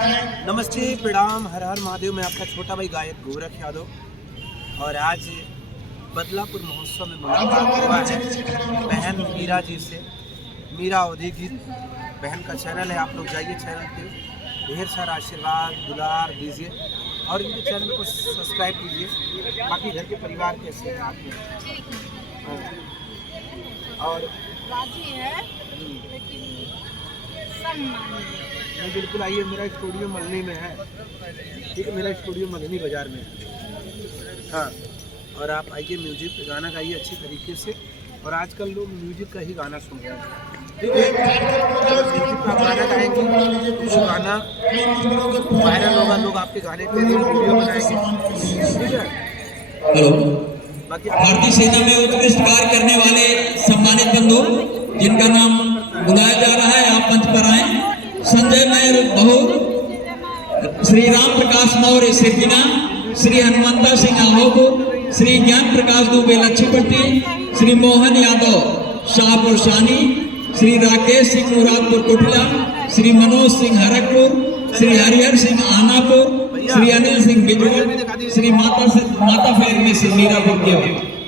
नमस्ते, प्रणाम, हर हर महादेव। मैं आपका छोटा भाई गायक गोरख यादव और आज बदलापुर महोत्सव में मुलाकात हुआ है बहन मीरा जी से। मीरा अवधी गीत बहन का चैनल है, आप लोग जाइए चैनल पे, ढेर सारा आशीर्वाद दुलार दीजिए और इनके चैनल को सब्सक्राइब कीजिए। बाकी घर के परिवार कैसे हैं आपके? और राजी है लेकिन नहीं, बिल्कुल आइए। मेरा स्टूडियो मल्हनी में है, ठीक है, मेरा स्टूडियो मल्हनी बाज़ार में है। हाँ, और आप आइए, म्यूजिक पे गाना गाइए अच्छी तरीके से। और आजकल लोग म्यूजिक का ही गाना सुन रहे हैं, ठीक है। अगर म्यूजिक का गाना गाएंगे तो वो गाना वायरल होगा, लोग आपके गाने पे वीडियो बनाएंगे, ठीक है। हेलो, बाकी भारतीय सेना में उत्कृष्ट कार्य करने वाले सम्मानित बंधु जिनका नाम बुलाया जा रहा है, आप मंच पर आए। संजय नायर बहू, श्री राम प्रकाश मौर्य सिरगिना, श्री हनुमंता सिंह आहोपुर, श्री ज्ञान प्रकाश दुबे लच्छीपट्टी, श्री मोहन यादव शाहपुर शानी, श्री राकेश सिंह मुरादपुर कुटला, श्री मनोज सिंह हरकपुर, श्री हरिहर सिंह आनापुर, श्री अनिल सिंह बिजोड़, श्री माता फेरनी सिंह मीरापुर के।